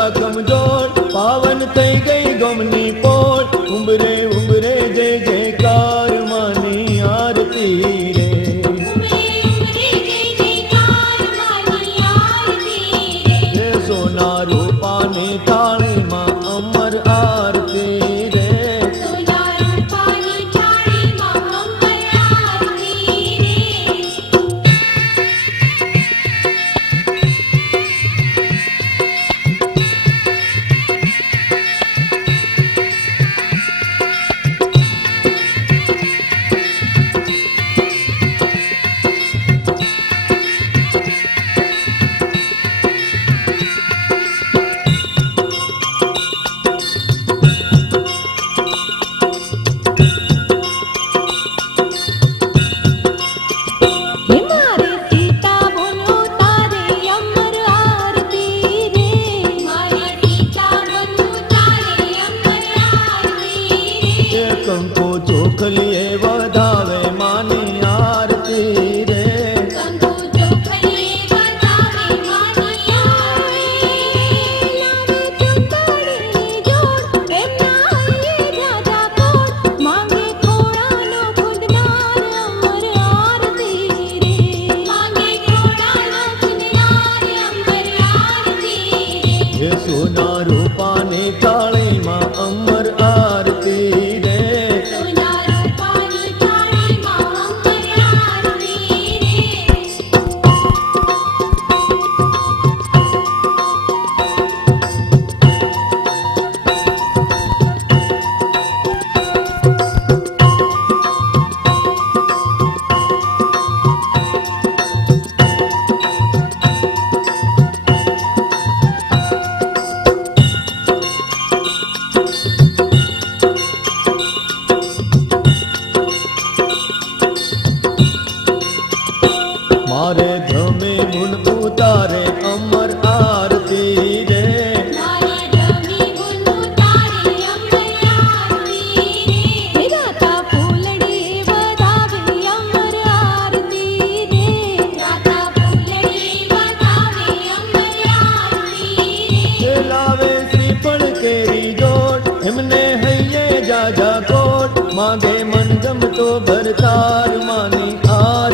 थोड़ा कमजोर पावन थई गई गमनी पोट उंबरे उंबरे जय जयकार मानी आरती रे सोना रूपा ने थाली मां अमर आरती रे कंको चोखलिए वधावे मानी आरती रे कंको चोखलिए वधावे मानी आरती लावे चंपड़ी जोड़ एमना ये राजा कोट मांगे खोड़ानो खुदनार अमर आरती रे मांगे खोड़ानो खुदनार अमर आरती रे ये सोना रूपा ने काले मां अमर आरती रे मारे धमे मुन उतारे अमर आरती रे मारे धमे मुन उतारे अमर आरती रे राता फूलड़ी वधावे अमर आरती रे राता फूलड़ी वधावे अमर आरती रे लावे श्रीफल केरी जोड़ हमने हइये जाजा कोट मांगे मनगम तो भरतार मानी आर